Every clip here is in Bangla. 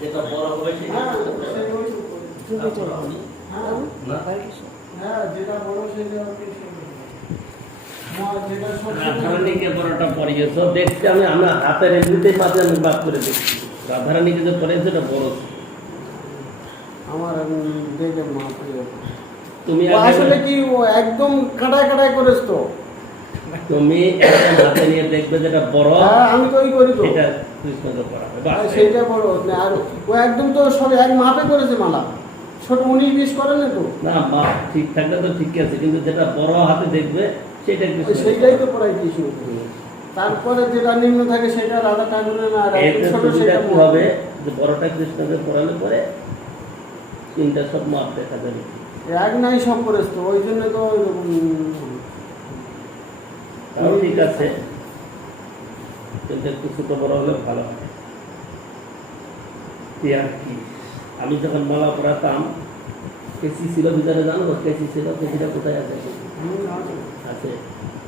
যেটা বড় হবে সেটা রাধারানীকে বড়টা পরিয়েছ দেখছি আমি আমার হাতের এমনিতেই মাঝে আমি বাদ করে দেখছি রাধারানীকে যে পরিয়েছে এটা বড় আমার দেখে মা তুমি আসলে কি ও একদম কাটায় কাটায় করেছ তো তুমি হাতে নিয়ে দেখবে যেটা বড় আমি তো ওই করি তো এটা কৃষ্ণকে পড়াবে সেইটা বড় আর ও একদম তো সব এক মাপে করেছে মালা ছোট 19-20 করে না তো না মা ঠিক থাকলে তো ঠিক আছে কিন্তু যেটা বড় হাতে দেখবে সেটা সেইটাই তো পড়াই কৃষ্ণ তারপরে যেটা নিম্ন থাকে সেটা রাধা ঠাকুরের আর ছোট সেটা কি হবে যে বড়টা কৃষ্ণকে পড়ালে পরে তিনটা সব মাপ দেখা যাবে এক নাই সব করেছ তো ওই জন্য তো তাও ঠিক আছে কিন্তু একটু ছোট বড় হলে ভালো হয় আর কি আমি যখন মালা পড়াতাম কেসি ছিল ভিতরে জানো কেসি ছিল কেসিটা কোথায় আছে আছে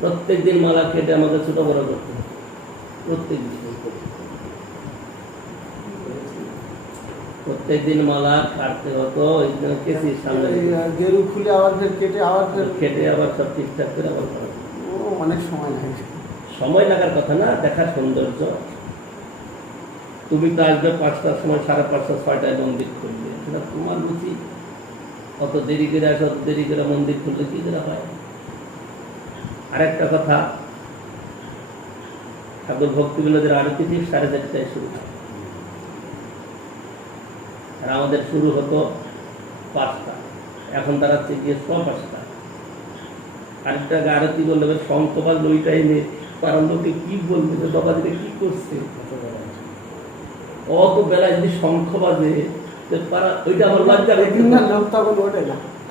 প্রত্যেক দিন মালা কেটে আমাকে ছোট বড় করতে হবে প্রত্যেক দিন মালা কাটতে হতো কেসির সামনে গেরু খুলে আবার কেটে আবার কেটে আবার সব ঠিকঠাক করে আবার করা অনেক সময় লাগে সময় লাগার কথা না দেখার সৌন্দর্য তুমি তো আসবে 5টার সময় 5:30 6টায় মন্দির খুলবে সেটা তোমার রুচি অত দেরি করে আসো অত দেরি করে মন্দির খুললে কি করে হয় আরেকটা কথা ঠাকুর ভক্তি বিনোদের আরতি ঠিক 4:30টায় শুরু হয় আর আমাদের শুরু হতো 5টা এখন দাঁড়াচ্ছে গিয়ে 5:15 আরেকটা আরতি বললে শঙ্খবাজ ওই টাইমে কারণ লোকে কি বলবে যে বাবাজিরা কি করছে অত বেলায় যদি শঙ্খ বাজে ওইটা আমার লজ্জা করে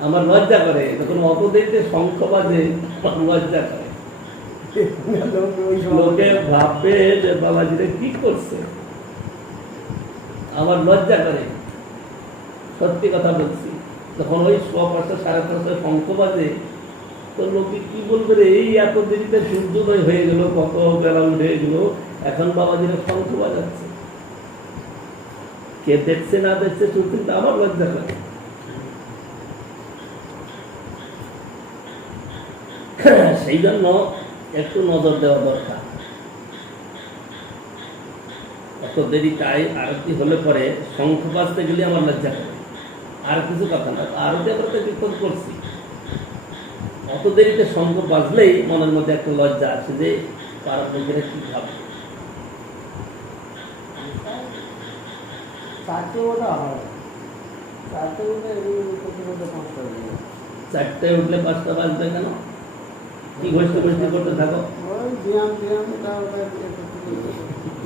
আমার লজ্জা করে যখন অত দেরিতে শঙ্খ বাজে আমার লজ্জা করে লোকে ভাববে যে বাবাজিরা কি করছে আমার লজ্জা করে সত্যি কথা বলছি যখন ওই 5:15 5:30 শঙ্খ বাজে তো লোকে কি বলবে রে এই এত দেরিতে সূর্যোদয় হয়ে গেল কত বেলা উঠে গেল এখন বাবাজিরা শঙ্খ বাজাচ্ছে কে দেখছে না দেখছে শুনতে আমার লজ্জা করে সেই জন্য একটু নজর দেওয়া দরকার এত দেরি তাই আরতি হলে পরে শঙ্খ বাজতে গেলে আমার লজ্জা করে আর কিছু কথা না আরতি আমরা তো কীর্তন করছি অত দেরিতে শঙ্খ বাজলেই মনের মধ্যে একটা লজ্জা আছে যে পারবীরা কি ভাববে চারটে উঠলে 5টা বাজবে কেন কি ঘষতে করতে থাকো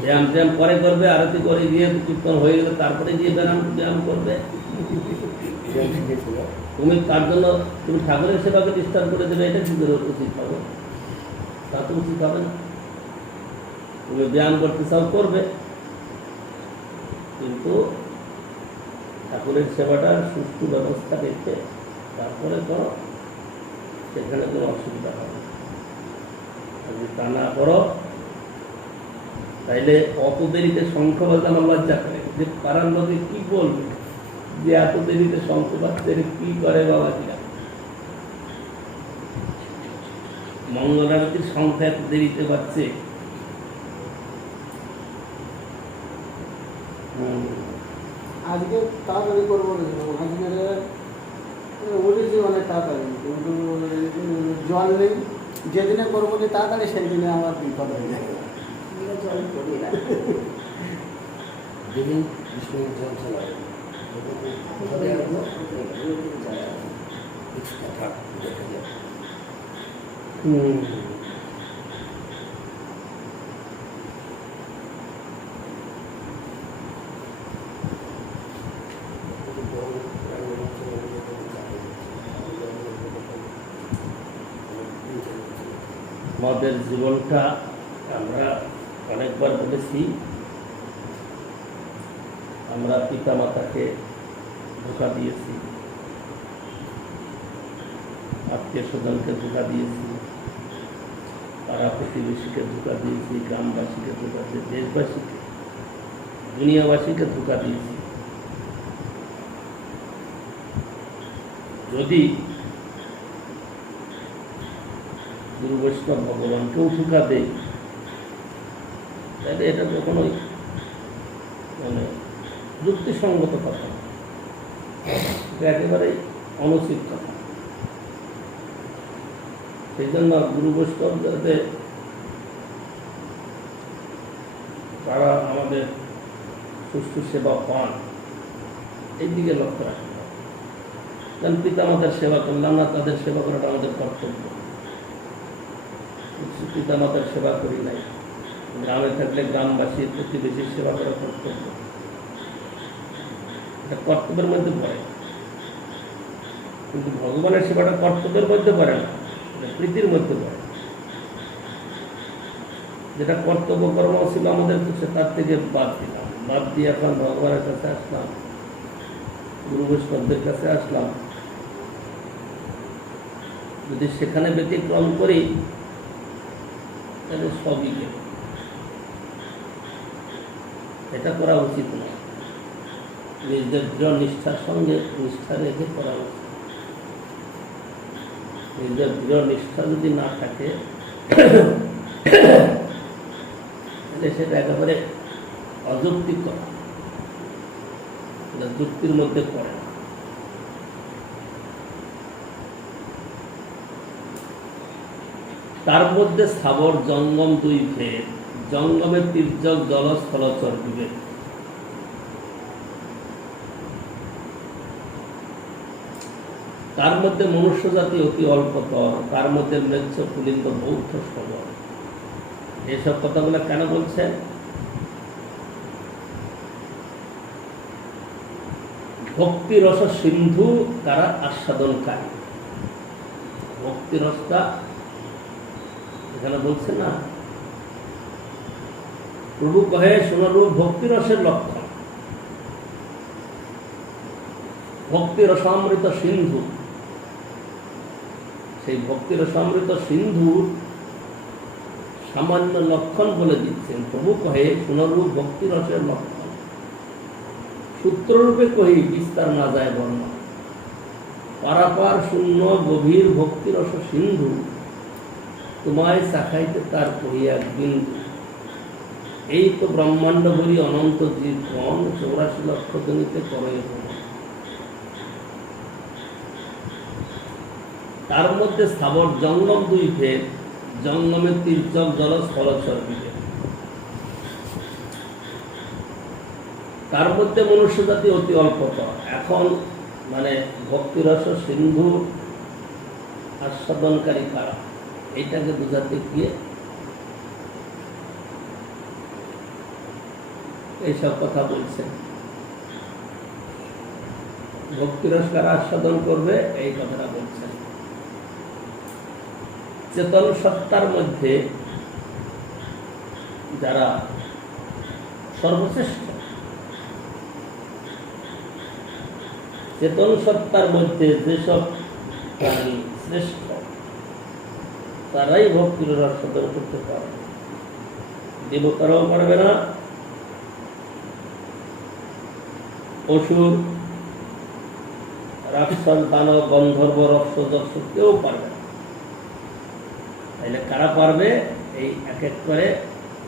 ব্যায়াম পরে করবে আরতি করে গিয়ে কীর্তন হয়ে গেলে তারপরে গিয়ে ব্যায়াম করবে তুমি তার জন্য তুমি ঠাকুরের সেবাকে ডিস্টার্ব করে দেবে এটা কি করে উচিত হবে তা তো উচিত হবে না তুমি ব্যায়াম করতে চাও করবে কিন্তু ঠাকুরের সেবাটার সুষ্ঠু ব্যবস্থা রেখে তারপরে করো সেখানে কোনো অসুবিধা হবে যদি তা না করো তাইলে অত দেরিতে শঙ্খ বাজলে আমার লজ্জা করে যে পাড়ার লোকে কি বলবে যে এত দেরিতে শঙ্খ বাজছে কি করে বাবাজিরা মঙ্গলারতির সংখ্যা এত দেরিতে বাজছে আজকে তাড়াতাড়ি করবো আজকে উঠেছি অনেক তাড়াতাড়ি কিন্তু জল নেই যেদিনে করবো যে তাড়াতাড়ি সেই দিনে আমার বিপদ হয়ে যায় জল করি না যেদিন জল চলে আমাদের জীবনটা আমরা অনেকবার বলেছি আমরা পিতা মাতাকে ধোঁকা দিয়েছি, আত্মীয় স্বজনকে ধোঁকা দিয়েছি, পাড়া প্রতিবেশীকে ধোঁকা দিয়েছি, গ্রামবাসীকে ধোঁকা দিয়েছি, দেশবাসীকে, দুনিয়াবাসীকে ধোঁকা দিয়েছি। যদি গুরু বৈষ্ণব ভগবানকেও ঠুকা দেয়, তাহলে এটা কখনোই মানে যুক্তিসঙ্গত কথা না। এটা একেবারেই অনুচিত কথা। সেই জন্য গুরু বৈষ্ণব যাতে তারা আমাদের সুষ্ঠু সেবা পান, এই দিকে লক্ষ্য রাখতে হবে। কারণ পিতা মাতার সেবা করলাম না, তাদের সেবা করাটা আমাদের কর্তব্য। পিতা মাতার সেবা করি নাই, গ্রামে থাকলে গ্রামবাসীর প্রতিবেশীর সেবা করা কর্তব্য। এটা কর্তব্যের মধ্যে পড়ে, কিন্তু ভগবানের সেবাটা কর্তব্যের মধ্যে পড়ে না, প্রীতির মধ্যে পড়ে। যেটা কর্তব্য কর্ম ছিল আমাদের, তার থেকে বাদ দিলাম, বাদ দিয়ে এখন ভগবানের কাছে আসলাম, গুরু বৈষ্ণবদের কাছে আসলাম। যদি সেখানে ব্যতিক্রম করি, তাহলে সবই গেল। এটা করা উচিত নয়। নিজেদের দৃঢ় নিষ্ঠার সঙ্গে নিষ্ঠা রেখে করা উচিত। নিজের দৃঢ় নিষ্ঠা যদি না থাকে, তাহলে সেটা একেবারে অযৌক্তিক কথা, এটা যুক্তির মধ্যে পড়ে না। তার মধ্যে স্থাবর জঙ্গম দুই ভেদ, জঙ্গমের তির্যক জলস্থলচর বিভেদ। তার মধ্যে মনুষ্য জাতি অতি অল্পতর, তার মধ্যে ম্লেচ্ছ পুলিঙ্গ বৌদ্ধ সবল। এসব কথাগুলো কেন বলছেন? ভক্তি রস সিন্ধু তারা আস্বাদনকারী। ভক্তি রসটা এখানে বলছে না, প্রভু কহে সোনারূপ ভক্তি রসের লক্ষণ। ভক্তি রসামৃত সিন্ধু, সেই ভক্তি রসামৃত সিন্ধুর সামান্য লক্ষণ বলে দিচ্ছেন। প্রভু কহে সোনারূপ ভক্তি রসের লক্ষণ, সূত্ররূপে কহি বিস্তার না যায় বর্ণনা। পারাপার শূন্য গভীর ভক্তি রস সিন্ধু, তোমায় চাখাইতে তার কহিয়া বিন্দু। এই তো ব্রহ্মাণ্ড বলি অনন্ত জীবন, 84 লক্ষ জনিতে করে। তার মধ্যে স্থাবর জঙ্গম দুই ভেদ, জঙ্গমের তির্যক জলস্থলচর বিভেদ। তার মধ্যে মনুষ্য জাতি অতি অল্পতর। এখন মানে ভক্তিরস সিন্ধু আস্বাদনকারী কারা, এইটাকে বোঝাতে গিয়ে এইসব কথা বলছেন। ভক্তিরস কারা আস্বাদন করবে, এই কথাটা বলছেন। চেতন সত্তার মধ্যে যারা সর্বশ্রেষ্ঠ, চেতন সত্তার মধ্যে যেসব প্রাণী শ্রেষ্ঠ, তারাই ভক্তির রস সাধন করতে পারে। দেবতারাও পারবে না, অসুর, রাক্ষস, দানব, গন্ধর্ব, রক্ষস কেউ পারবে না। তাইলে কারা পারবে? এই এক এক করে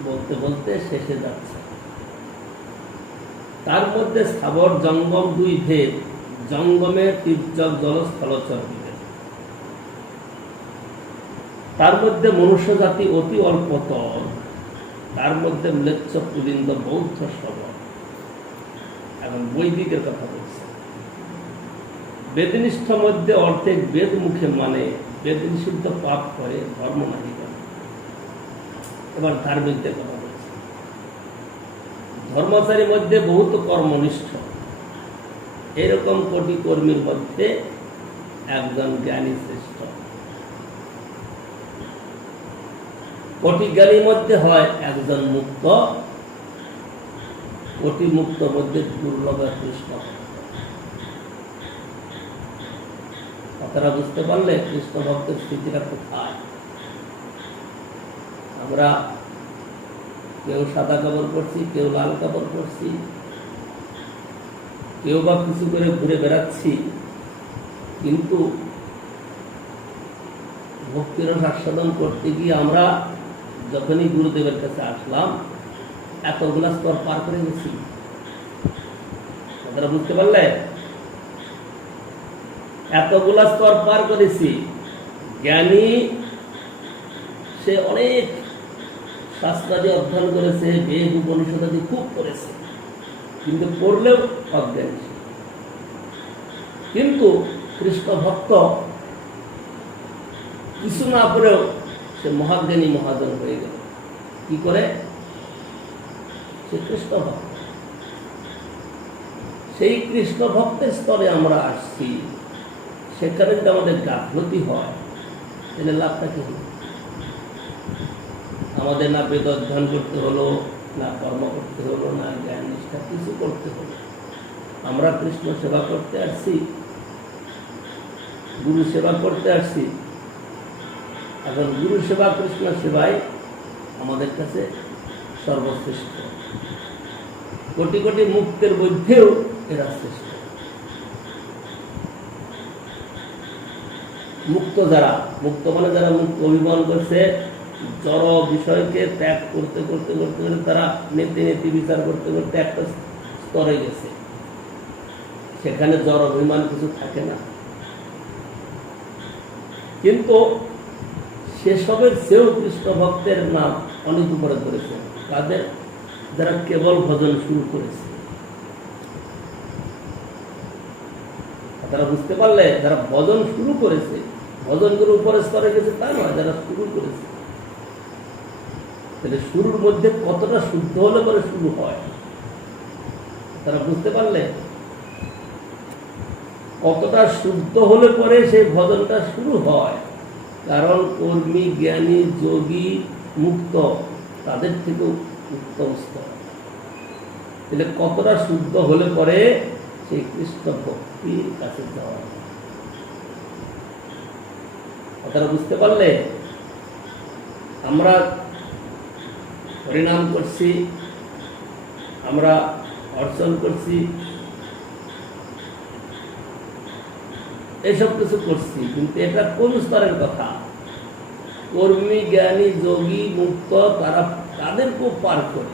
বলতে বলতে শেষে যাচ্ছে। তার মধ্যে স্থাবর জঙ্গম দুই ভেদ, জঙ্গমে তির্যক জলস্থলচর বিভেদ। তার মধ্যে মনুষ্য জাতি অতি অল্পতর, তার মধ্যে ম্লেচ্ছ পুলিন্দ বৌদ্ধ সবল। এখন বৈদিকের কথা বলছে। বেদনিষ্ঠ মধ্যে অর্ধেক বেদ মুখে মানে, বেদ নিষিদ্ধ পাপ করে ধর্ম নাহি করে। এবার ধার্মিকদের কথা বলছে। ধর্মচারীর মধ্যে বহুত কর্মনিষ্ঠ, এরকম কোটি কর্মীর মধ্যে একজন জ্ঞানী শ্রেষ্ঠ। কোটি জ্ঞানীর মধ্যে হয় একজন মুক্ত, কোটি মুক্ত মধ্যে দুর্লভ কৃষ্ণ। কথাটা বুঝতে পারলে কৃষ্ণ ভক্তের স্থিতিটা কোথায়? আমরা কেউ সাদা কাপড় পরছি, কেউ লাল কাপড় পরছি, কেউ বা কিছু করে ঘুরে বেড়াচ্ছি, কিন্তু ভক্তির আস্বাদন করতে গিয়ে আমরা যখনই গুরুদেবের কাছে আসলাম এতগুলা স্তর পার করে গেছি। আপনারা বুঝতে পারলে? এতগুলা স্তর পার করেছি। জ্ঞানী সে অনেক শাস্ত্রাদি অধ্যয়ন করেছে, বেদ উপনিষদাদি খুব করেছে, কিন্তু পড়লেও অজ্ঞান। কিন্তু কৃষ্ণ ভক্ত কিছু না করেও সে মহাজ্ঞানী মহাজন হয়ে গেল। কি করে? সে কৃষ্ণ ভক্ত। সেই কৃষ্ণ ভক্তের স্তরে আমরা আসছি, সেখানে যদি আমাদের গাফলতি হয় তাহলে লাভটা কি হলো? আমাদের না বেদ অধ্যয়ন করতে হলো, না কর্ম করতে হলো, না জ্ঞান নিষ্ঠা কিছু করতে হলো। আমরা কৃষ্ণ সেবা করতে আসছি, গুরু সেবা করতে আসছি। এখন গুরু সেবা কৃষ্ণ সেবাই আমাদের কাছে সর্বশ্রেষ্ঠ। কোটি কোটি মুক্তের মধ্যেও এরা শ্রেষ্ঠ। মুক্ত যারা, মুক্ত মানে যারা মুক্ত অভিমান করছে, জড় বিষয়কে ত্যাগ করতে করতে করতে করতে তারা নীতি নীতি বিচার করতে করতে একটা স্তরে গেছে, সেখানে জড় অভিমান কিছু থাকে না। কিন্তু সেসবের চেয়েও কৃষ্ণ ভক্তের নাম অনেক উপরে করেছে তাদের, যারা কেবল ভজন শুরু করেছে। তারা বুঝতে পারলে যারা ভজন শুরু করেছে, ভজন করে উপরে স্তরে গেছে তা নয়, যারা শুরু করেছে। তাহলে শুরুর মধ্যে কতটা শুদ্ধ হলে পরে শুরু হয়, তারা বুঝতে পারলে? কতটা শুদ্ধ হলে পরে সেই ভজনটা শুরু হয়। কারণ কর্মী, জ্ঞানী, যোগী, মুক্ত তাদের থেকেও উত্তম স্তর। তাহলে কতটা শুদ্ধ হলে পরে সেই কৃষ্ণ ভক্তির কাছে যাওয়া। তারা বুঝতে পারলে? আমরা হরিনাম করছি, আমরা অর্চন করছি, এইসব কিছু করছি, কিন্তু এটা কোন স্তরের কথা? কর্মী, জ্ঞানী, যোগী, মুক্ত তারা তাদেরকেও পার করে,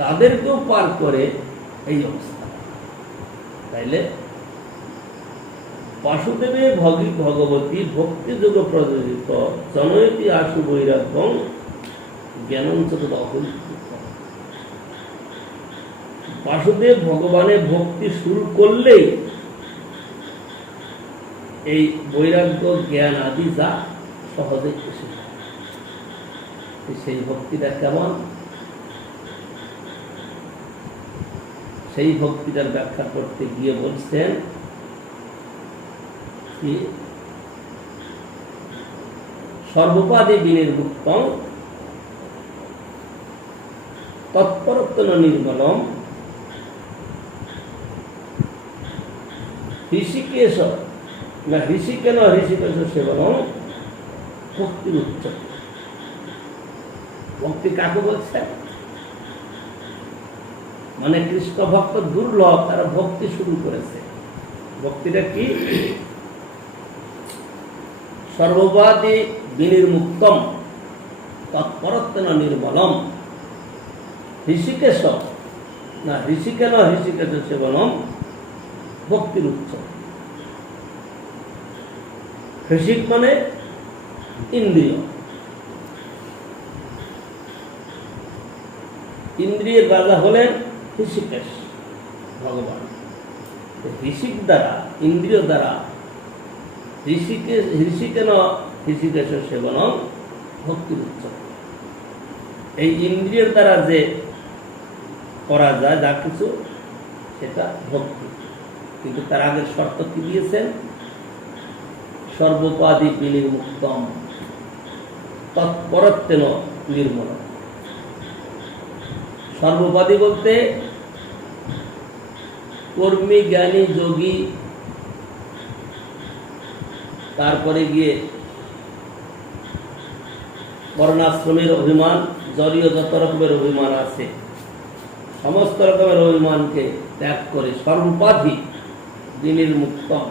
তাদেরকেও পার করে এই অবস্থা। তাইলে বাসুদেবে ভগবতী ভক্তি যোগ প্রযোজিত জনয়তি আশু বৈরাগ্যং জ্ঞানঞ্চত অকুল। বাসুদেব ভগবানের ভক্তি শুরু করলেই এই বৈরাগ্য জ্ঞান আদি যা সহজে এসে যায়। সেই ভক্তিটা কেমন? সেই ভক্তিটার ব্যাখ্যা করতে গিয়ে বলছেন কি সর্বোপাধি বিনির্মুক্তং তৎপরত্তন নির্মলম ঋষিকেশ না ঋষিকেন ঋষিকেশ সেবনম ভক্তির উচ্চ। ভক্তি কাকে বলছে? মানে কৃষ্ণ ভক্ত দুর্লভ, তারা ভক্তি শুরু করেছে। ভক্তিটা কি? সর্ববাদী বিনির্মুক্তম তৎপরত্তন নির্মলম ঋষিকেশ না ঋষিকেন ঋষিকেশ সেবনম ভক্তির উচ্চ। ঋষিক মানে ইন্দ্রিয়, ইন্দ্রিয়ের রাজা হলেন ঋষিকেশ ভগবান। ঋষিক দ্বারা, ইন্দ্রিয় দ্বারা ঋষিকেন ঋষিকেশ সেবনম ভক্তির উচ্চ। এই ইন্দ্রিয়ের দ্বারা যে করা যায় যা কিছু, সেটা ভক্তি। কিন্তু তার আগের শর্ত কি দিয়েছেন? সর্বোপাধি বিনির্মুক্তম তৎপরত্বেন নির্মল। সর্বোপাধি বলতে কর্মী, জ্ঞানী, যোগী, তারপরে গিয়ে বর্ণাশ্রমের অভিমান, জড়ীয় যত রকমের অভিমান আছে, সমস্ত রকমের অভিমানকে ত্যাগ করে সর্বোপাধি বিনির্মুক্তম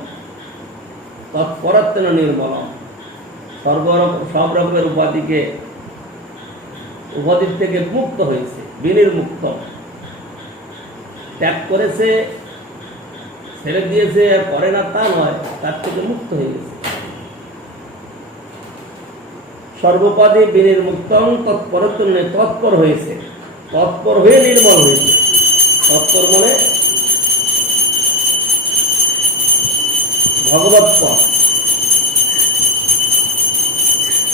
তৎপরত্বেন নির্মলম। সব রকমের উপাধি থেকে মুক্ত হয়েছে, বিনির্মুক্ত, ত্যাগ করেছে, ছেড়ে দিয়েছে, আর করে না তা নয়, তার থেকে মুক্ত হয়ে গেছে। সর্বোপাধি বিনির্মুক্তম তৎপরত্বেন, তৎপর হয়েছে, তৎপর হয়ে নির্মল হয়েছে। তৎপর মানে ভগবৎপদ,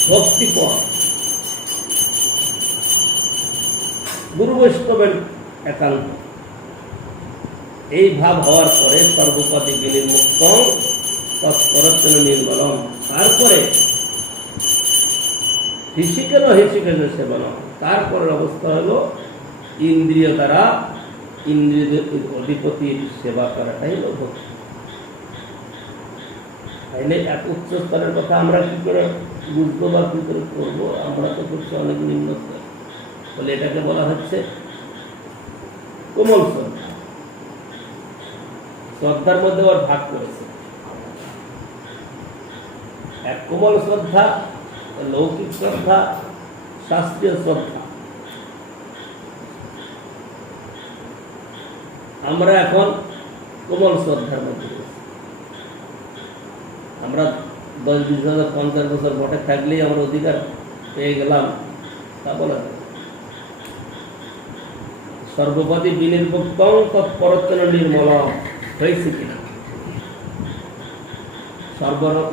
ভক্তিপদ, গুরু বৈষ্ণবের একান্ত, এই ভাব হওয়ার পরে সর্বোপাধি বিনির্মুক্ত তৎপরত্বেন নির্মলম। তারপরে হিসিকেন সেবনম, তারপরের অবস্থা হলো ইন্দ্রিয় দ্বারা ইন্দ্রিয় অধিপতির সেবা করাটাই হলো ভক্তি। তাইলে এক উচ্চ স্তরের কথা আমরা কি করে বুঝবো বা কি করে করবো? আমরা তো করছি অনেক নিম্ন স্তর, বলে এটাকে বলা হচ্ছে কোমল শ্রদ্ধা। শ্রদ্ধার মধ্যে ওর ভাগ করেছে, এক কোমল শ্রদ্ধা, লৌকিক শ্রদ্ধা, শাস্ত্রীয় শ্রদ্ধা। আমরা এখন কোমল শ্রদ্ধার মধ্যে রয়েছি। আমরা 10-20-50 বছর ভোটে থাকলেই আমরা অধিকার পেয়ে গেলাম তা বলা যায়। সর্বোপরি বিনির্মুক্তং তৎপরত্বেন নির্মলম হয়েছে কিনা,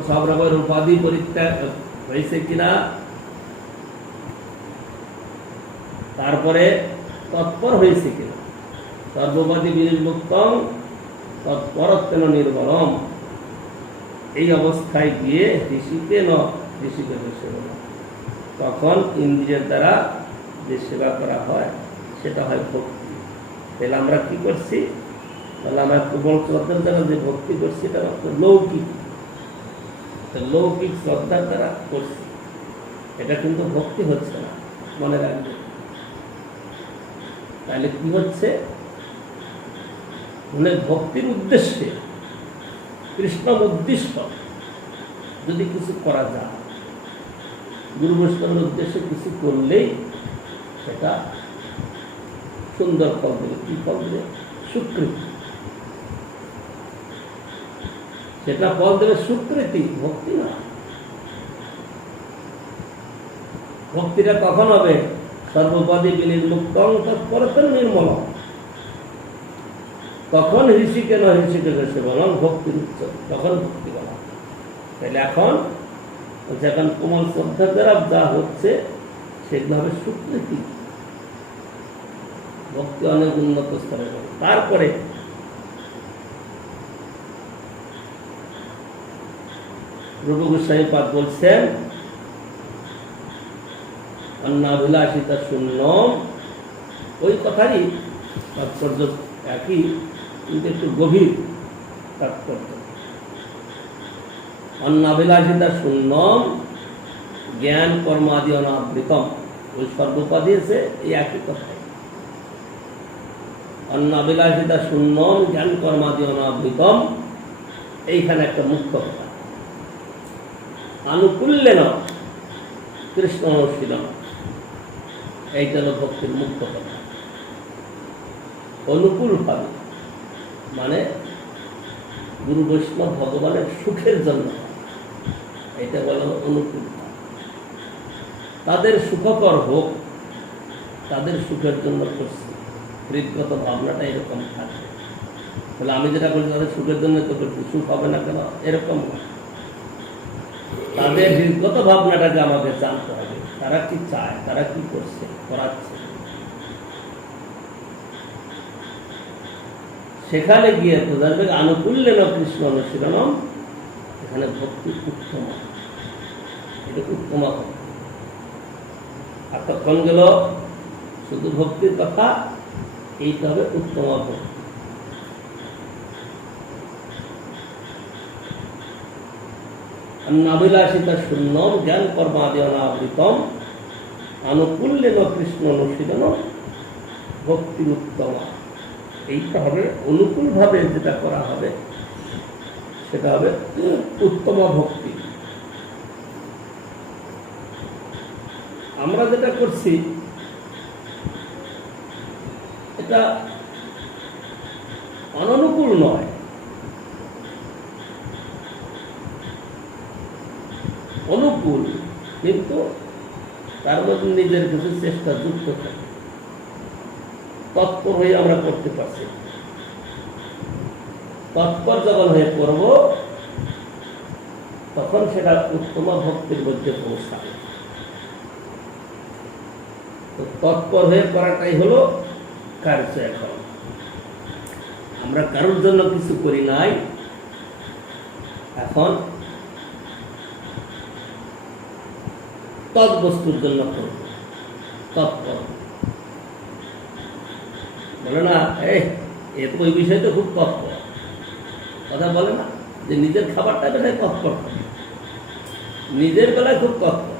সব রকমের উপাধি পরিত্যাগ হয়েছে কিনা, তারপরে তৎপর হয়েছে কিনা। সর্বোপরি বিনির্মুক্তং তৎপরত্বেন নির্মলম, এই অবস্থায় গিয়ে ঋষিকের সেবা, তখন ইন্দ্রিয়ের দ্বারা যে সেবা করা হয় সেটা হয় ভক্তি। তাহলে আমরা কি করছি? তাহলে আমরা কোমল শ্রদ্ধার দ্বারা যে ভক্তি করছি এটা লৌকিক, লৌকিক শ্রদ্ধার দ্বারা করছি, এটা কিন্তু ভক্তি হচ্ছে না, মনে রাখবে। তাহলে কি হচ্ছে? ভক্তির উদ্দেশ্যে, কৃষ্ণ উদ্দিষ্ট যদি কিছু করা যায়, গুরু বৈষ্ণবের উদ্দেশ্যে কিছু করলেই সেটা সুন্দর ফল দেবে। কি ফল দেবে? স্বীকৃতি। সেটা ফল দেবে স্বীকৃতি, ভক্তি না। ভক্তিটা কখন হবে? সর্বোপরি বিনির্মুক্তং তৎপরত্বেন নির্মলম, তখন ঋষিকেন সেবনম ভক্তির উচ্চ, তখন ভক্তি বলা। তাহলে এখন কোমল শ্রদ্ধা দ্বারা যা হচ্ছে সেগুলো হবে স্বীকৃতি, ভক্তি অনেক উন্নত স্তরে হবে। তারপরে রূপ গোস্বামী পাদ বলছেন অন্নাভিলাষিতা শূন্যম, ওই কথারই তাৎপর্য একই, কিন্তু একটু গভীর তাৎপর্য। অন্নাভিলাষিতা শূন্যম জ্ঞান কর্মাদি অনাবৃতম, ওই সর্বোপাধি আছে এই একই কথাই। অন্নাভিলাষিতা শূন্যম জ্ঞান কর্মাদি অনাবৃতম, এইখানে একটা মুখ্য কথা। আনুকূল্যেন কৃষ্ণ অনুশীলন, এইটা হলো ভক্তির মুখ্য কথা। অনুকূল ভাবে মানে গুরু বৈষ্ণব ভগবানের সুখের জন্য, এটা বলা অনুকূল। তাদের সুখকর হোক, তাদের সুখের জন্য করছি, হৃদগত ভাবনাটা এরকম থাকে। তাহলে আমি যেটা করছি তাদের সুখের জন্য তো করছি, সুখ হবে না কেন? এরকম তাদের হৃদগত ভাবনাটাকে আমাদের জানতে হবে, তারা কি চায়, তারা কি করছে, করাচ্ছে। সেখানে গিয়ে তো জানবে আনুকূল্যেন কৃষ্ণ অনুশীলনম, এখানে ভক্তি উত্তম, এটা উত্তম। আর তখন গেল শুধু ভক্তির কথা, এইটা হবে উত্তম ভক্তি। অন্নাভিলাষিতা শূন্যম জ্ঞান কর্মাদি অনাবৃতম আনুকূল্যেন কৃষ্ণ অনুশীলনম ভক্তি উত্তম। এইটা হবে অনুকূল ভাবে যেটা করা হবে সেটা হবে উত্তম ভক্তি। আমরা যেটা করছি এটা অননুকূল নয়, অনুকূল, কিন্তু তার মধ্যে নিজের কিছু চেষ্টা যুক্ত থাকে, তৎপর হয়ে আমরা করতে পারছি। তৎপর যখন হয়ে করব তখন সেটা উত্তম ভক্তির মধ্যে পৌঁছায়। তো তৎপর হয়ে করাটাই হলো কার্য। এখন আমরা কারোর জন্য কিছু করি নাই, এখন তৎবস্তুর জন্য করব। তৎপর বলে না, এ তো ওই বিষয়ে তো খুব তৎপর, কথা বলে না যে নিজের খাবারটা বেলায় তৎপর, নিজের বেলায় খুব তৎপর।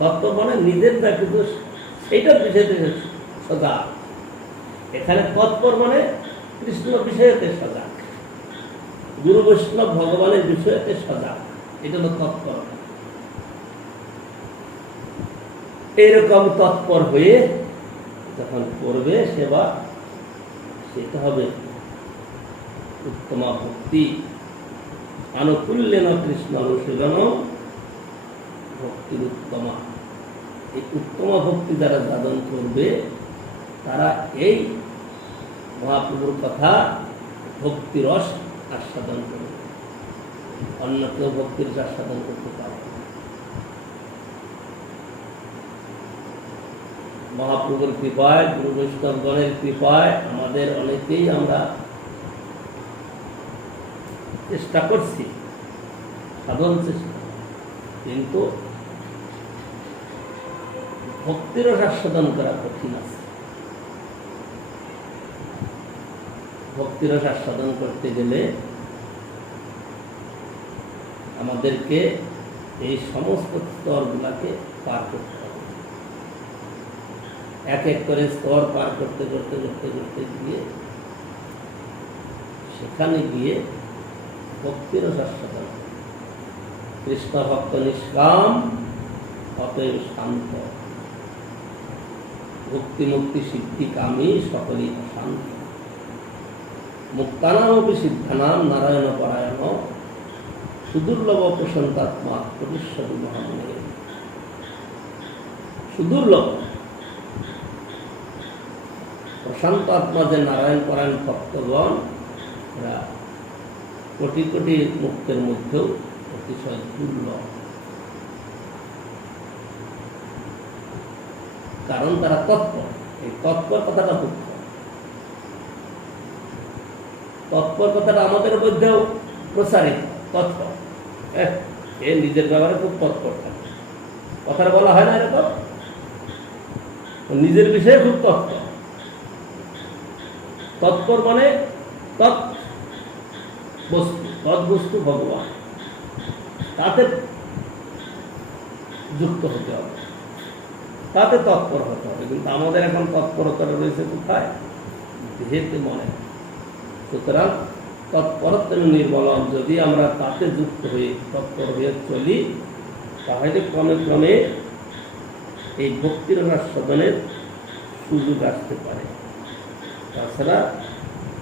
তৎপর মানে নিজের যা কিছু সেইটার বিষয়তে সজাগ। এখানে তৎপর মানে কৃষ্ণ বিষয়তে সজাগ, গুরু বৈষ্ণব ভগবানের বিষয়তে সজাগ, এটা হলো তৎপর। এইরকম তৎপর হয়ে যখন করবে সেবা, সেটা হবে উত্তম ভক্তি। আনুকূল্যেন কৃষ্ণ অনুশীলন ভক্তির উত্তমা। এই উত্তম ভক্তি যারা সাধন করবে তারা এই মহাপ্রভুর কথা ভক্তিরস আস্বাদন করবে, অন্য কেউ ভক্তির আস্বাদন করতে পারে। মহাপ্রভুর কৃপায়, গুরু বৈষ্ণবগণের কৃপায় আমাদের অনেকেই আমরা চেষ্টা করছি, সাধন চেষ্টা, কিন্তু ভক্তিরস আস্বাদন করা কঠিন আছে। ভক্তিরস আস্বাদন করতে গেলে আমাদেরকে এই সমস্ত স্তরগুলাকে পার করতে হবে। এক এক করে স্তর পার করতে করতে করতে করতে গিয়ে সেখানে গিয়ে ভক্তিরস আস্বাদন। কৃষ্ণ ভক্ত নিষ্কাম, অতএব শান্ত। ভক্তি মুক্তি সিদ্ধি কামী, সকলেই অশান্ত। মুক্তানামপি সিদ্ধানাম নারায়ণ পরায়ণ, সুদুর্লভ প্রশান্তাত্মা প্রতিষ্ঠা মহামনে। সুদুর্লভ প্রশান্ত আত্মা যে নারায়ণ পরায়ণ ভক্তগণ, এরা কোটি কোটি মুক্তের মধ্যেও অতিশয় দুর্লভ, কারণ তারা তৎপর। এই তৎপর কথাটা মুখ্য। তৎপর কথাটা আমাদের মধ্যেও প্রসারিত। তৎপর এ নিজের ব্যাপারে খুব তৎপর থাকে, কথাটা বলা হয় না এরকম, নিজের বিষয়ে খুব তৎপর। তৎপর মানে তৎবস্তু ভগবান, তাতে যুক্ত হতে হবে, তাতে তৎপর হতে হবে। কিন্তু আমাদের এখন তৎপরতা রয়েছে কোথায়? দেহেতে, মনে। সুতরাং তৎপরত্ব নির্বলম যদি আমরা তাতে যুক্ত হয়ে তৎপর হয়ে চলি, তাহলে ক্রমে ক্রমে এই ভক্তির আস্বাদনের সুযোগ আসতে পারে। তাছাড়া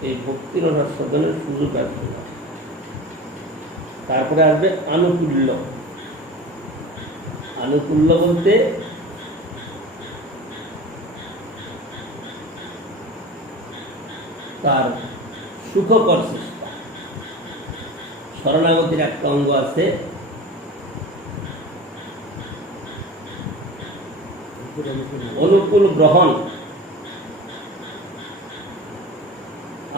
এই ভক্তির আস্বাদনের সুযোগ আসবে না। তারপরে আসবে আনুকূল্য। আনুকূল্য বলতে তার সুখকর চেষ্টা। শরণাগতির একটা অঙ্গ আছে, অনুকূল গ্রহণ।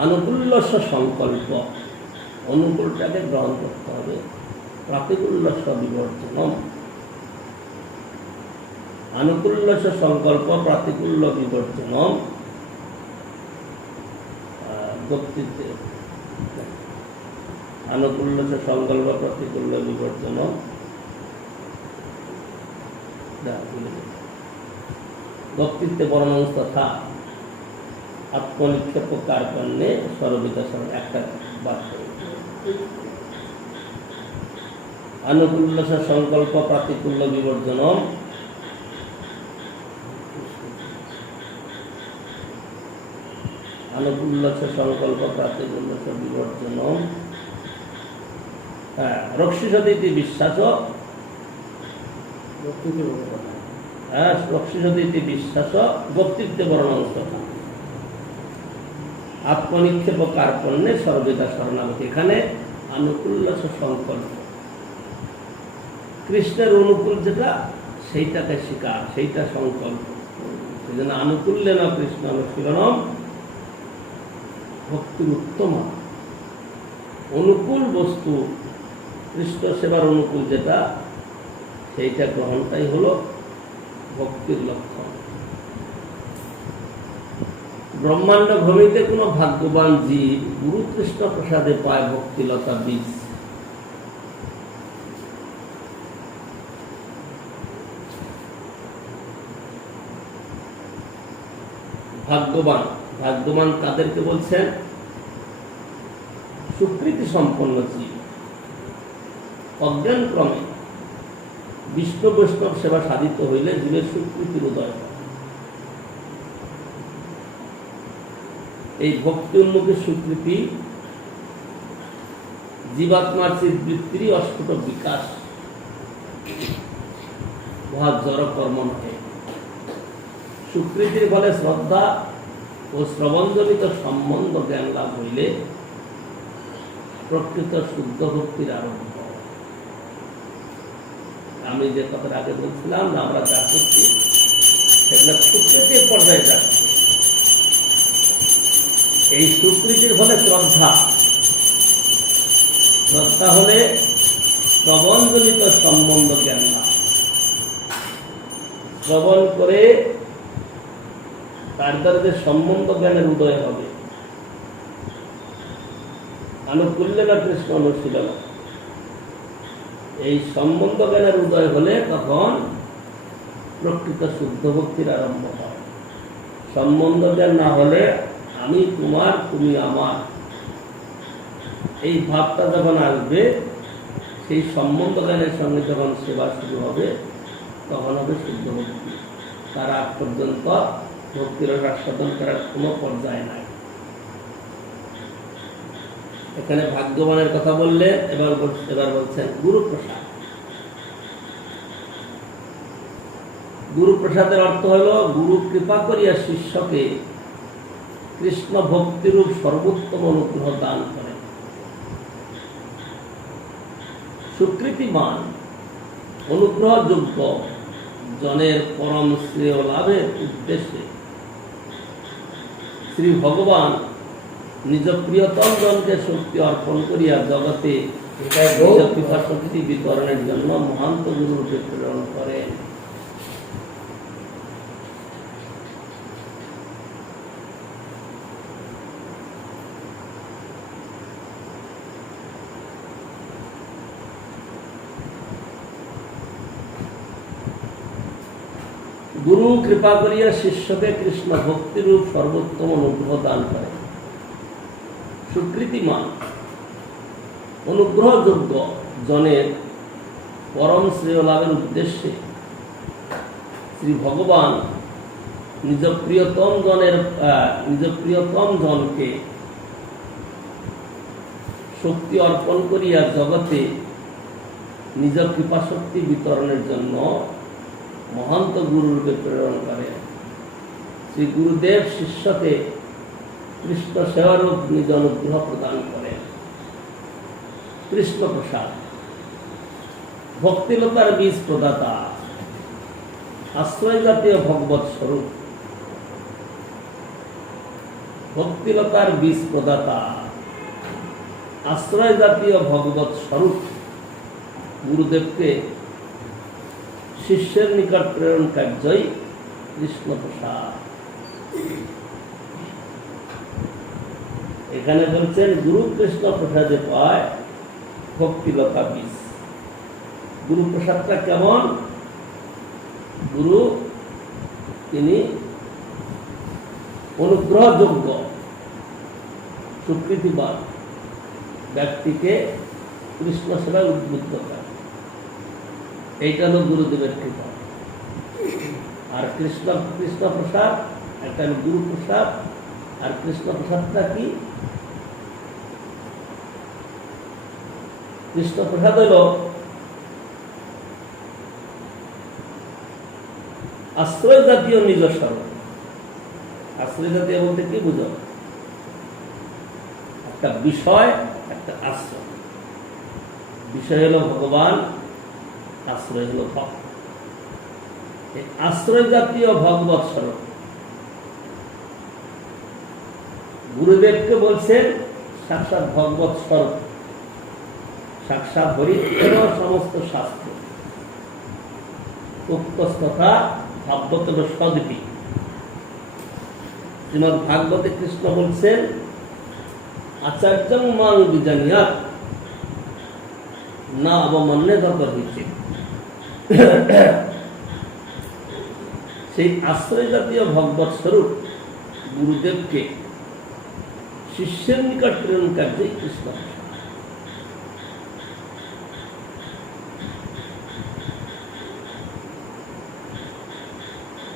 আনুকূল্যস্য সংকল্প, অনুকূলটাকে গ্রহণ করতে হবে। প্রাতিকূল্যস্য বিবর্জনম। আনুকূল্যস্য সংকল্প, প্রাতিকূল্য বিবর্জনম। আনুকূল্যস্য সংকল্প, প্রতিকূল্য বিবর্জনম। বক্তৃত্বে বর্ণন তথা আত্মনিক্ষেপ কার্পণ্যে সর্ববিধ একটা বাক্য। আনুকূল্যস সংকল্প প্রাতিকূল্য বিবর্জনম, আনুকূল্যস সংকল্প প্রাতিকূল্যস বিবর্জনম, রক্ষিষতি ইতি বিশ্বাস, রক্ষিষতি ইতি বিশ্বাস বক্তৃত্বে বর্ণাংশ, আত্মনিক্ষেপ কার্পণ্যে সর্বদা শরণাগতি। এখানে আনুকূল্যস সংকল্প, কৃষ্ণের অনুকূল যেটা সেইটাকে স্বীকার, সেইটা সংকল্প। সেই জন্য আনুকূল্যে না কৃষ্ণ অনুশীলনম ভক্তির উত্তম। অনুকূল বস্তু, কৃষ্ণ সেবার অনুকূল যেটা, সেইটা গ্রহণটাই হলো ভক্তির লক্ষণ। ব্রহ্মাণ্ড ভূমিতে কোনো ভাগ্যবান জীব গুরু কৃষ্ণ প্রসাদে পায় ভক্তিলতা বীজ। ভাগ্যবান, ভাগ্যবান তাদেরকে বলছেন সুকৃতি সম্পন্ন জীব। অজ্ঞান ক্রমে বিষ্ণু বৈষ্ণব সেবা সাধিত হইলে জীবের সুকৃতির উদয় হয়। এই ভক্তি উন্মুখী সুকৃতি জীবাত্মার চিদ্বৃত্তিরই অস্ফুট বিকাশ, মহা জড় কর্ম নহে। সুকৃতির ফলে শ্রদ্ধা ও শ্রবণজনিত সম্বন্ধ জ্ঞান লাভ হইলে প্রকৃত শুদ্ধ ভক্তির আরম্ভ। আমি যে কথাটা আগে বলছিলাম না, আমরা যা করছি সেগুলো সুকৃতির পর্যায়ে যাচ্ছে। এই সুকৃতির ফলে শ্রদ্ধা, শ্রদ্ধা হলে শ্রবণজনিত সম্বন্ধ জ্ঞান লাভ। শ্রবণ করে তার দ্বারা যে সম্বন্ধ জ্ঞানের উদয় হবে। আনুকূল্যেনা কৃষ্ণ অনুশীলন, এই সম্বন্ধ জ্ঞানের উদয় হলে তখন প্রকৃত শুদ্ধ ভক্তির আরম্ভ হয়। সম্বন্ধ জ্ঞান না হলে আমি তোমার, তুমি আমার, এই ভাবটা যখন আসবে, সেই সম্বন্ধ জ্ঞানের সঙ্গে যখন সেবা শুরু হবে, তখন হবে শুদ্ধ ভক্তি। তার আগ পর্যন্ত ভক্তির আস্বাদন করার কোনো পর্যায়ে নাই। এখানে ভাগ্যবানের কথা বললে এবার বলছেন গুরুপ্রসাদ। গুরুপ্রসাদের অর্থ হলো গুরু কৃপা করিয়া শিষ্যকে কৃষ্ণ ভক্তিরূপ সর্বোত্তম অনুগ্রহ দান করে। সুকৃতিমান অনুগ্রহযোগ্য জনের পরম শ্রেয় লাভের উদ্দেশ্যে শ্রী ভগবান নিজ প্রিয়তম জনকে শক্তি অর্পণ করিয়া জগতে নিজ কৃপা শক্তি বিতরণের জন্য মহান্ত গুরুরূপে প্রেরণ করেন। গুরু কৃপা করিয়া শিষ্যকে কৃষ্ণ ভক্তিরূপ সর্বোত্তম অনুগ্রহ দান করে। সুকৃতিমান অনুগ্রহযোগ্য জনের পরম শ্রেয় লাভের উদ্দেশ্যে শ্রী ভগবান নিজ প্রিয়তম জনকে শক্তি অর্পণ করিয়া জগতে নিজ কৃপাশক্তি বিতরণের জন্য মহান্ত গুরুরূপে প্রেরণ করেন। শ্রী গুরুদেব শিষ্যকে কৃষ্ণ সেবারূপ নিজ অনুগ্রহ প্রদান করেন। কৃষ্ণ প্রসাদ ভক্তিলতার বীজ প্রদাতা, আশ্রয় জাতীয় ভগবৎ স্বরূপ। ভক্তিলতার বীজ প্রদাতা, আশ্রয় জাতীয় ভগবৎ স্বরূপ গুরুদেবকে শিষ্যের নিকট প্রেরণ কার্যই কৃষ্ণ প্রসাদ। এখানে বলছেন গুরু কৃষ্ণ প্রসাদে পায় ভক্তিলতা বীজ। গুরু প্রসাদটা কেমন? গুরু তিনি অনুগ্রহযোগ্য সুকৃতিবান ব্যক্তিকে কৃষ্ণ সেবায় উদ্বুদ্ধ করেন। এইটা হলো গুরুদেবের কৃপা। আর কৃষ্ণ কৃষ্ণ প্রসাদ, একটা হলো গুরু প্রসাদ। আর কৃষ্ণ প্রসাদটা কি? কৃষ্ণ প্রসাদ হইল আশ্রয় জাতীয় নিজস্ব। আশ্রয় জাতীয় বলতে কি বুঝো? একটা বিষয়, একটা আশ্রয়। বিষয় হলো ভগবান, আশ্রয় হলো ভক্ত। এই আশ্রয় জাতীয় ভগবৎ স্বরূপ গুরুদেবকে বলছেন সাক্ষাৎ ভগবৎ স্বরূপ, সাক্ষাৎ হরিত্বের সমস্ত শাস্ত্র উক্তস্থতা ভাগবত সদপি। শ্রীমদ ভাগবতে কৃষ্ণ বলছেন আচার্যং মাং বিজানিয়াত না অবমান্যে দরকার হয়েছে। সেই আশ্রয় জাতীয় ভগবৎ স্বরূপ গুরুদেবকে শিষ্যের নিকট প্রেরণ কার্যে কৃষ্ণ।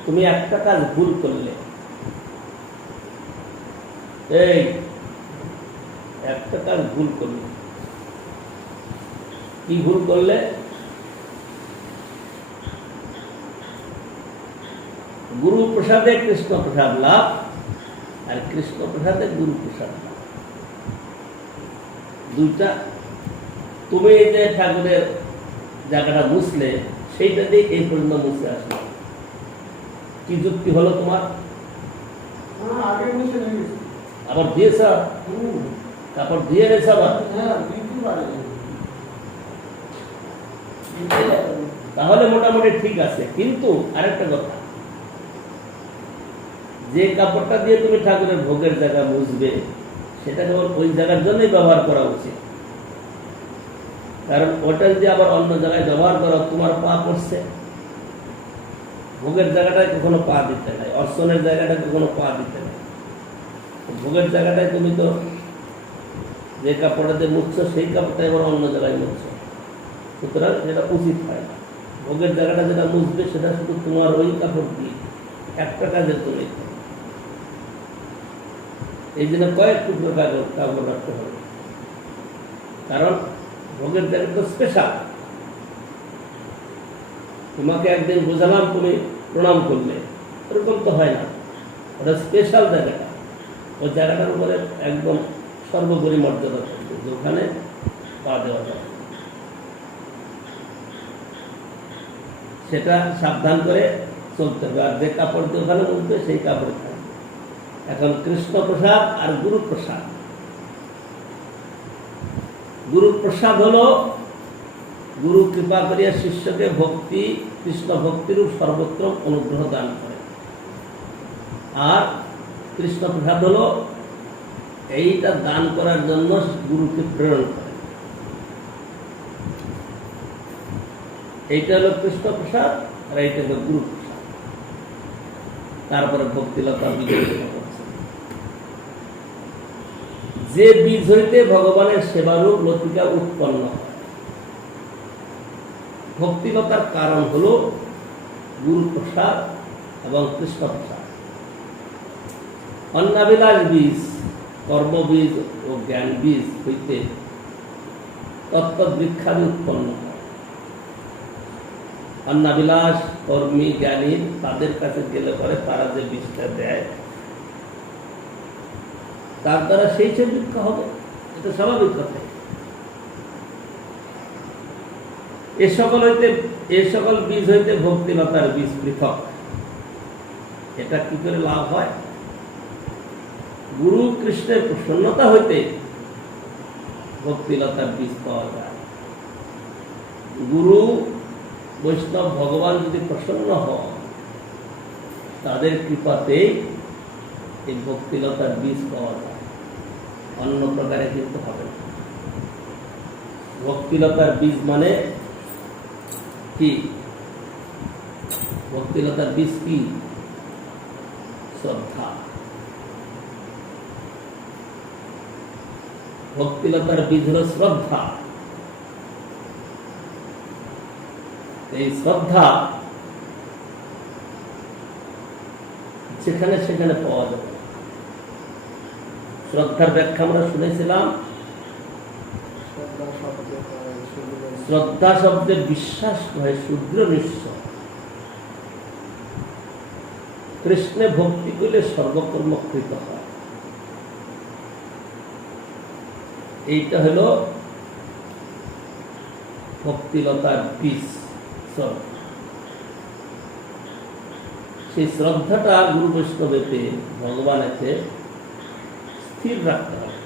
তুমি একটা কাজ ভুল করলে, এই একটা কাজ ভুল করলে, কি ভুল করলে? গুরু প্রসাদে কৃষ্ণ প্রসাদ লাভ, আর কৃষ্ণ প্রসাদে গুরু প্রসাদ লাভ। দুইটা। তুমি এই যে ঠাকুরের জায়গাটা মুছলে, সেইটা দিয়ে এই পর্যন্ত মুছে আসলে কি যুক্তি হলো তোমার? আগে মুছে নিয়ে গেছি। আবার দিয়েছ, তারপর দিয়ে গেছে আবার। তাহলে মোটামুটি ঠিক আছে। কিন্তু আরেকটা কথা, যে কাপড়টা দিয়ে তুমি ঠাকুরের ভোগের জায়গা মুছবে, সেটা কেবল ওই জায়গার জন্যই ব্যবহার করা উচিত। কারণ ওটা যদি আবার অন্য জায়গায় ব্যবহার করো, তোমার পা পড়ছে। ভোগের জায়গাটায় কখনো পা দিতে নাই, অর্চনের জায়গাটায় কখনো পা দিতে নাই। ভোগের জায়গাটায় তুমি তো যে কাপড়টাতে মুছছো, সেই কাপড়টা এবার অন্য জায়গায় মুছছো। সুতরাং যেটা উচিত হয় না। ভোগের জায়গাটা যেটা মুছবে, সেটা শুধু তোমার ওই কাপড় দিয়ে একটা কাজের তুমি। এই জন্য কয়েক টুকরো কাপড় রাখতে হবে। কারণ ভোগের জায়গা তো স্পেশাল। তোমাকে একদিন বোঝালাম, তুমি প্রণাম করলে, এরকম তো হয় না। ওটা স্পেশাল জায়গাটা, ওই জায়গাটার উপরে একদম সর্বোপরি মর্যাদা থাকবে, যেখানে পা দেওয়া যাবে। সেটা সাবধান করে চলতে হবে। আর যে কাপড় দিয়ে ওখানে উঠবে, সেই কাপড় থাকবে। এখন কৃষ্ণ প্রসাদ আর গুরু প্রসাদ। গুরু প্রসাদ হলো গুরু কৃপা করিয়া শিষ্যকে ভক্তি, কৃষ্ণ ভক্তিরূপ সর্বত্র অনুগ্রহ দান করে। আর কৃষ্ণ প্রসাদ হলো এইটা দান করার জন্য গুরুকে প্রেরণ করে। এইটা হলো কৃষ্ণ প্রসাদ, আর এইটা হলো গুরু প্রসাদ। তারপরে ভক্তিলতা বিবেচনা করছে। যে বীজ হইতে ভগবানের সেবারূপ লতিকা উৎপন্ন হয়, ভক্তিলতার কারণ হলো গুরু প্রসাদ এবং কৃষ্ণ প্রসাদ। অন্নাবিলাস বীজ, কর্মবীজ ও জ্ঞান বীজ হইতে তত্ত্ববৃক্ষাদি উৎপন্ন হয়। অন্নাবিলাস, কর্মী, জ্ঞানী, তাদের কাছে গেলে পরে তারা যে বীজটা দেয়, তার দ্বারা সেই সে বৃক্ষ হবে। এটা স্বাভাবিক কথা। এ সকল বীজ হইতে ভক্তিলতার বীজ পৃথক। এটা কি করে লাভ হয়? গুরু কৃষ্ণের প্রসন্নতা হইতে ভক্তিলতার বীজ পাওয়া যায়। গুরু বৈষ্ণব ভগবান যদি প্রসন্ন হয়, তাদের কৃপাতে এই ভক্তিলতার বীজ পাওয়া যায়, অন্য প্রকারে কিন্তু হবে না। ভক্তিলতার বীজ মানে কি? ভক্তিলতার বীজ কি? শ্রদ্ধা। ভক্তিলতার বীজ হল শ্রদ্ধা। এই শ্রদ্ধা যেখানে সেখানে পাওয়া যাবে না। শ্রদ্ধার ব্যাখ্যা আমরা শুনেছিলাম, শ্রদ্ধা শব্দের বিশ্বাস হয় শুদ্র নিশ্চয়, কৃষ্ণে ভক্তি করলে সর্বকর্ম কৃত হয়। এইটা হলো ভক্তিলতার বীজ শ্রদ্ধা। সেই শ্রদ্ধাটা গুরু বৈষ্ণবেতে ভগবানেতে স্থির রাখতে হবে।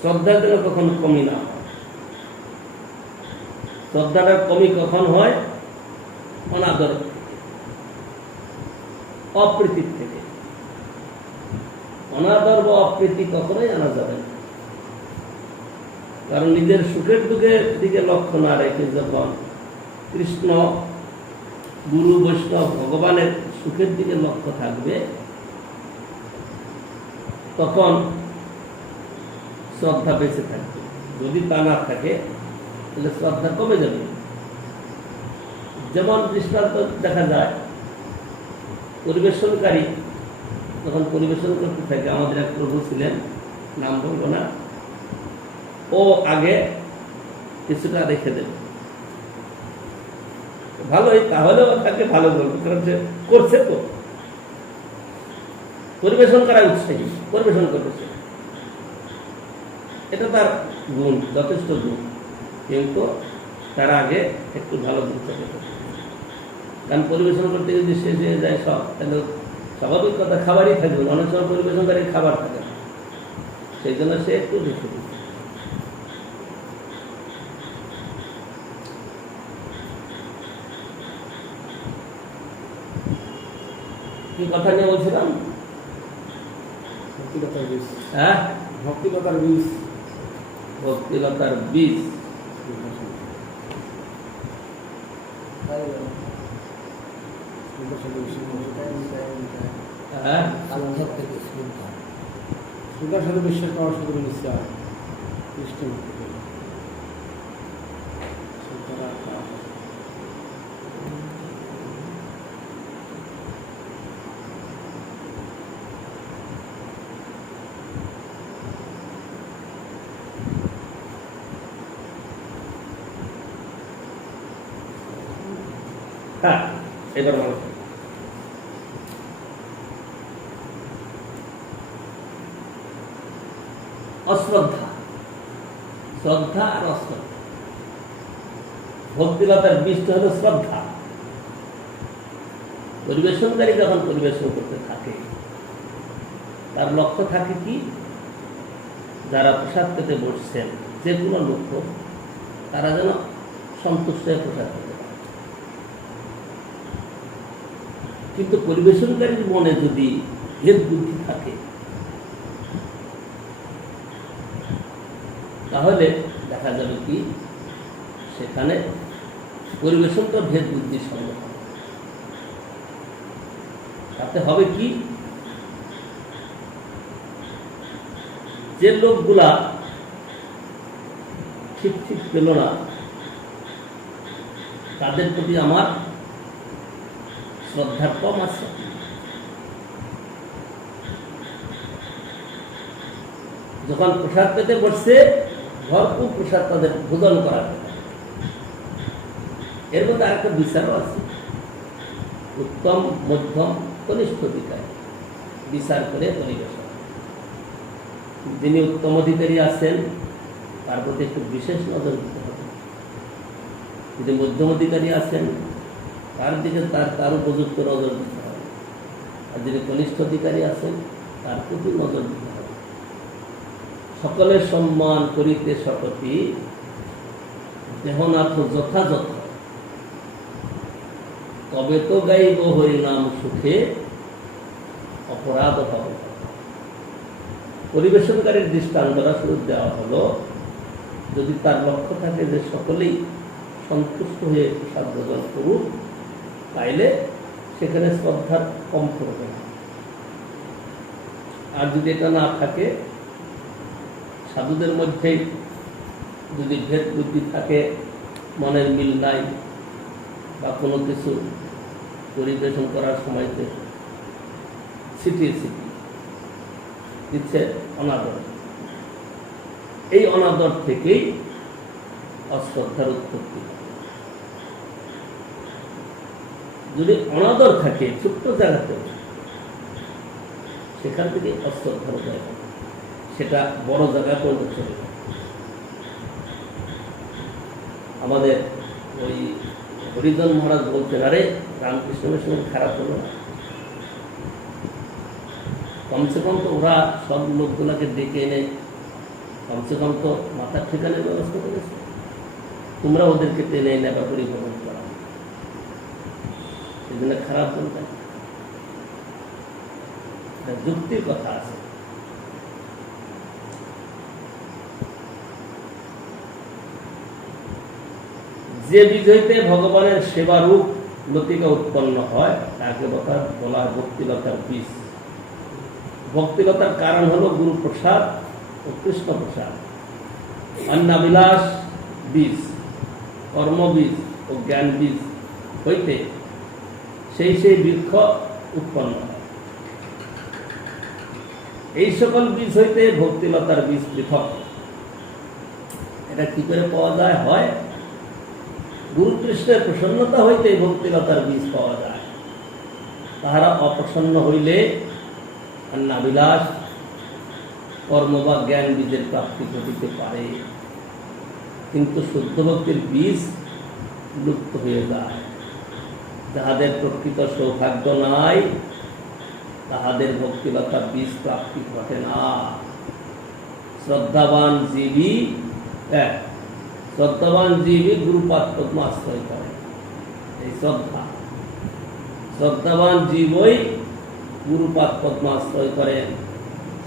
শ্রদ্ধা যেন কখনো কমি না হয়। শ্রদ্ধাটার কমি কখন হয়? অনাদর থেকে, অপ্রীতির থেকে। অনাদর বা অপ্রীতি কখনোই আনা যাবে না। কারণ নিজের সুখের দুঃখের দিকে লক্ষ্য না রেখে যখন কৃষ্ণ, গুরু, বৈষ্ণব, ভগবানের সুখের দিকে লক্ষ্য থাকবে, তখন শ্রদ্ধা বেঁচে থাকবে। যদি তা না থাকে তাহলে শ্রদ্ধা কমে যাবে। যেমন দৃষ্টান্ত দেখা যায়, পরিবেশনকারী যখন পরিবেশন করতে থাকে, আমাদের এক প্রভু ছিলেন, নাম বলবো না, ও আগে কিছুটা রেখে দেবে, ভালোই, তাহলেও তাকে ভালো বলবো, কারণ সে করছে তো, পরিবেশন করা উৎসাহী, পরিবেশন করতেছে, এটা তার গুণ, যথেষ্ট গুণ। কিন্তু তার আগে একটু ভালো বলতে হবে, কারণ পরিবেশন করতে যদি শেষ হয়ে যায় সব, তাহলে স্বাভাবিক কথা খাবারই থাকবে। অনেক সময় পরিবেশনকারী খাবার থাকে না, সেই জন্য সে একটু বেশি দিচ্ছে। কি কথা নিয়ে বলছিলাম? ভক্তিলতার বীজ। হ্যাঁ, ভক্তিলতার বীজ। ভক্তিলতার বীজ। হ্যাঁ, শ্রদ্ধার সাথে বিশ্বাস পাওয়ার সাথে নিশ্চয় কৃষ্ণ হ্যাঁ, এবার বলো। অশ্রদ্ধা, শ্রদ্ধা আর অশ্রদ্ধা। ভক্তিলতার বীজটা হলো শ্রদ্ধা। পরিবেশনকারী যখন পরিবেশন করতে থাকে, তার লক্ষ্য থাকে কি? যারা প্রসাদ পেতে বসছেন, যে কোনো লক্ষ্য, তারা যেন সন্তুষ্ট হয়ে প্রসাদ পেতে পারে। কিন্তু পরিবেশনকারীর মনে যদি ভেদ বুদ্ধি থাকে, তাহলে দেখা যাবে কি সেখানে পরিবেশনটা ভেদ বুদ্ধির সঙ্গে হবে। তাতে হবে কি, যে লোকগুলা ঠিক ঠিক পেল না, তাদের প্রতি আমার শ্রদ্ধা কম আছে। যখন প্রসাদ পেতে বসছে, ভরপুর প্রসাদ তাদের ভোজন করা। এর মধ্যে আরেকটা বিচারও আছে, উত্তম, মধ্যম, কনিষ্ঠ অধিকারী বিচার করে পরিবেশন। যিনি উত্তম অধিকারী আছেন তার প্রতি একটু বিশেষ নজর দিতে হবে। যদি মধ্যম অধিকারী আছেন তার দিকে তার উপযুক্ত নজর দিতে হবে। আর যিনি কনিষ্ঠ অধিকারী আছেন তার প্রতি নজর দিতে হবে। সকলের সম্মান করিতে শতটি, দেহনাথ যথাযথ, তবে তো গাইব হরিনাম সুখে, অপরাধ হবে। পরিবেশনকারীর দৃষ্টান্তরা শুরু দেওয়া হলো, যদি তার লক্ষ্য থাকে যে সকলেই সন্তুষ্ট হয়ে প্রসাদ গ্রহণ করুক, তাইলে সেখানে শ্রদ্ধার কম করবে না। আর যদি এটা না থাকে, সাধুদের মধ্যেই যদি ভেদ বুদ্ধি থাকে, মনের মিল নাই, বা কোনো কিছু পরিবেশন করার সময়তে ছিটিয়ে দিচ্ছে অনাদর। এই অনাদর থেকেই অশ্রদ্ধার উৎপত্তি। যদি অনাদর থাকে ছোট্ট জায়গাতে, সেখান থেকে অশ্রদ্ধার জায়গা, সেটা বড় জায়গায় পরিণত চলে যায়। আমাদের ওই হরিজন মহারাজ বলতেন, আরে রামকৃষ্ণের সঙ্গে খারাপ হলো না, কমসে কম তো ওরা সব লোকগুলাকে ডেকে এনে কমসে কম তো মাথার ঠিকানের ব্যবস্থা করেছে, তোমরা ওদেরকে টেনে এনে বা পরিবহন করা, এই জন্য খারাপ বলতেন। যুক্তির কথা আছে। যে বীজ হইতে ভগবানের সেবারূপ লতিকা উৎপন্ন হয় তাকে বলা হয় ভক্তিলতার বীজ। ভক্তিলতার কারণ হলো গুরু প্রসাদ ও কৃষ্ণ প্রসাদ। অন্নাবিলাস বীজ, কর্ম বীজ ও জ্ঞান বীজ হইতে সেই বৃক্ষ উৎপন্ন হয়। এই সকল বীজ হইতে ভক্তিলতার বীজ পৃথক। এটা কি করে পাওয়া যায়? হয় গুরু কৃষ্ণের প্রসন্নতা হইতে ভক্তিলতার বীজ পাওয়া যায়। তাহারা অপ্রসন্ন হইলে অন্নাবিলাস কর্ম বা জ্ঞান বীজের প্রাপ্তি ঘটিতে পারে, কিন্তু শুদ্ধ ভক্তির বীজ লুপ্ত হয়ে যায়। যাহাদের প্রকৃত সৌভাগ্য নাই তাহাদের ভক্তিলতার বীজ প্রাপ্তি ঘটে না। শ্রদ্ধাবান জীবী গুরুপাদ পদ্ম আশ্রয় করে। এই শ্রদ্ধাবান জীবই গুরুপাদ পদ্ম আশ্রয় করেন।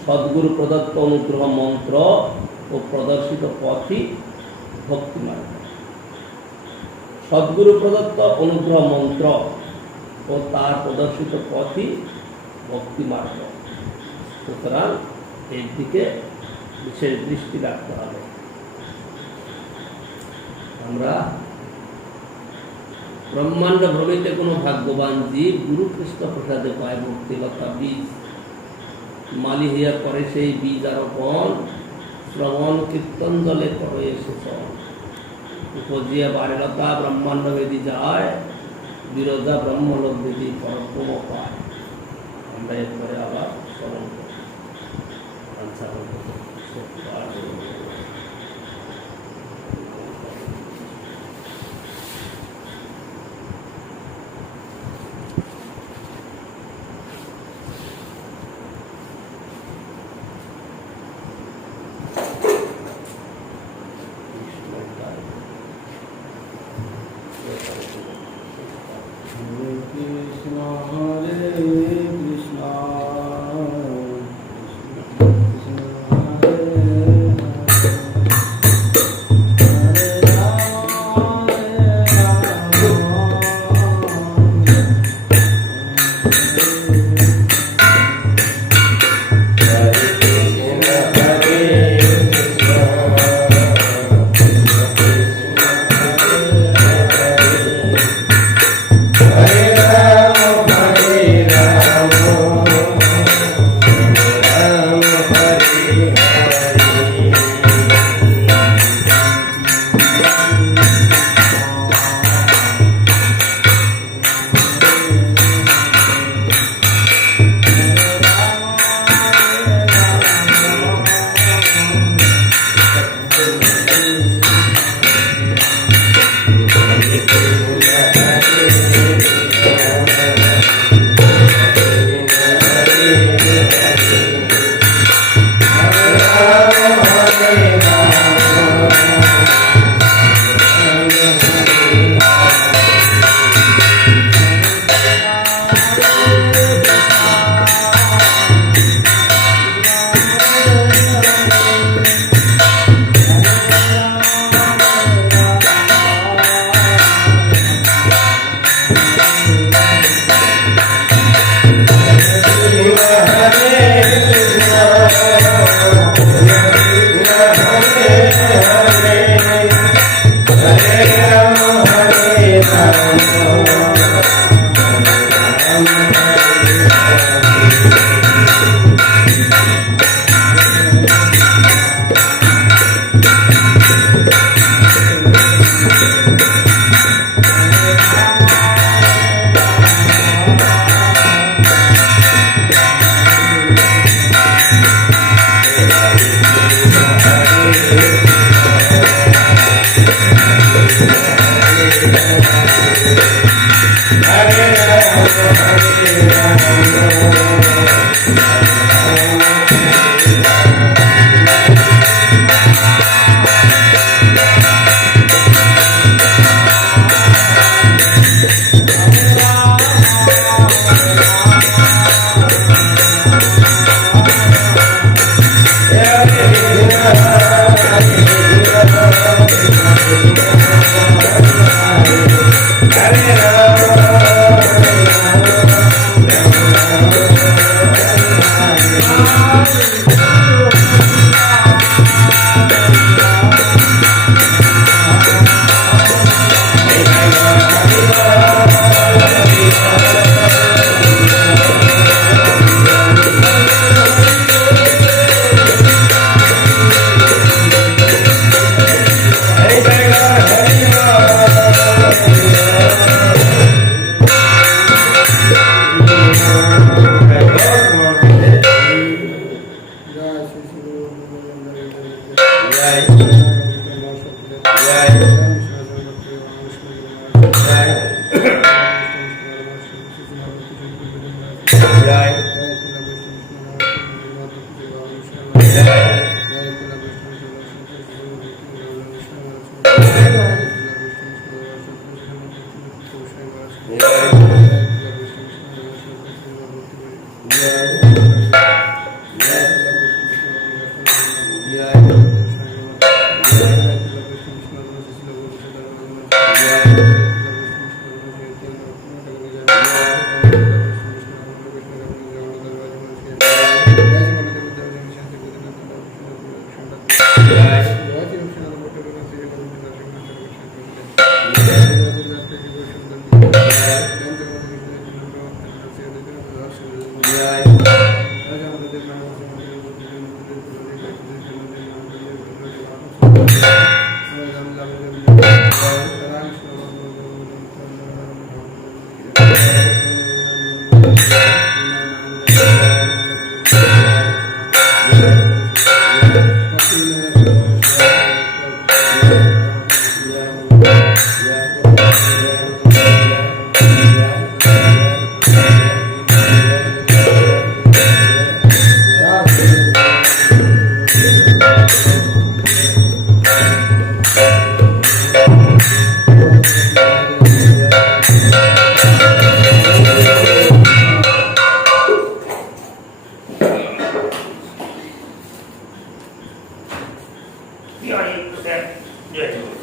সদ্গুরু প্রদত্ত অনুগ্রহ মন্ত্র ও প্রদর্শিত পথই ভক্তি মার্গ। সদ্গুরু প্রদত্ত অনুগ্রহ মন্ত্র ও তার প্রদর্শিত পথই ভক্তি মার্গ। সুতরাং এর দিকে বিশেষ দৃষ্টি রাখতে হবে। আমরা ব্রহ্মাণ্ড ভ্রমিতে কোনো ভাগ্যবান জীব গুরু কৃষ্ণ প্রসাদে পায় ভক্তিলতা বীজ। মালি হইয়া করে সেই বীজ আরোপণ, শ্রবণ কীর্তন দলে করে শোষণ। উপজিয়া বারেলতা ব্রহ্মাণ্ড বেদি যায়, বিরোধা ব্রহ্মলোক বেদি পরব্রহ্ম পায়। আমরা এরপরে আবার স্মরণ করি। Hare Krishna, Hare Krishna, Yeah.